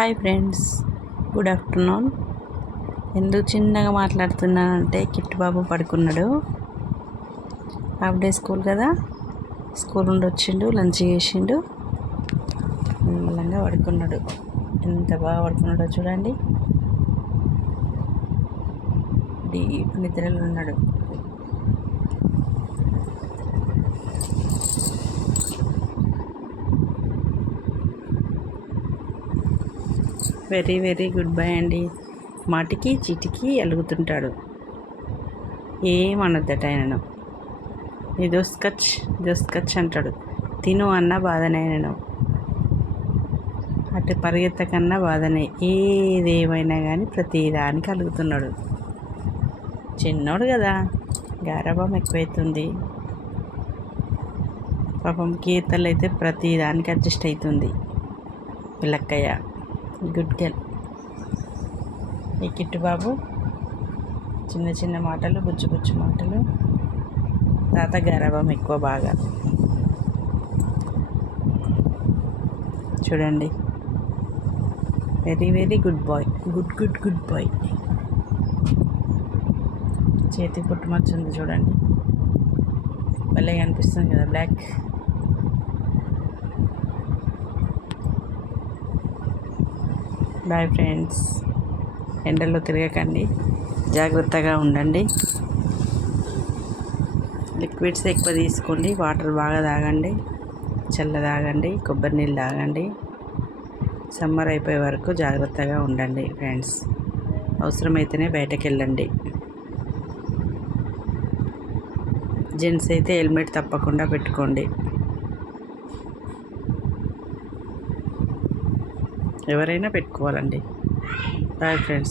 Hi friends good afternoon. ఎందుకు చిన్నగా మాట్లాడుతున్నానంటే కిట్టుబాబు పడుకున్నాడు. హాఫ్ డే స్కూల్ కదా స్కూల్ నుండి వచ్చిండు లంచ్ చేసిండు. నిమ్మలంగా పడుకున్నాడు. ఎంత బాగా పడుకున్నాడో చూడండి. డీప్ నిద్రలో ఉన్నాడు. వెరీ వెరీ గుడ్ బై అండి. మాటికి చిటికి అలుగుతుంటాడు ఏమనొద్దట ఆయనను నీ దోస్కచ్ దోస్కచ్ అంటాడు. తిను అన్న బాధనే నేను అటు పరిగెత్తకన్నా బాధనే. ఏదేమైనా కానీ ప్రతిదానికి అలుగుతున్నాడు. చిన్నోడు కదా గారభం ఎక్కువైతుంది. పాపం కీర్తలు అయితే ప్రతిదానికి అడ్జస్ట్ అవుతుంది పిల్లక్కయ్య. Good girl. ఈ కిట్టు బాబు. చిన్న చిన్న మాటలు బుచ్చు బుచ్చు మాటలు. తాత గర్వం ఎక్కువ బాగా. చూడండి. Very very good boy. Good good good boy. చేతి పుట్టుమచ్చింది చూడండి. భలే అనిపిస్తుంది కదా బ్లాక్. Bye friends. ఎండల్లో తిరగకండి. జాగ్రత్తగా ఉండండి. లిక్విడ్స్ ఎక్కువ తీసుకోండి. వాటర్ బాగా తాగండి. చల్ల తాగండి. కొబ్బరి నీళ్ళు తాగండి. సమ్మర్ అయిపోయే వరకు జాగ్రత్తగా ఉండండి ఫ్రెండ్స్. అవసరమైతేనే బయటకు వెళ్ళండి జెంట్స్ అయితే హెల్మెట్ తప్పకుండా పెట్టుకోండి. ఎవరైనా పెట్టుకోవాలండి. Bye friends.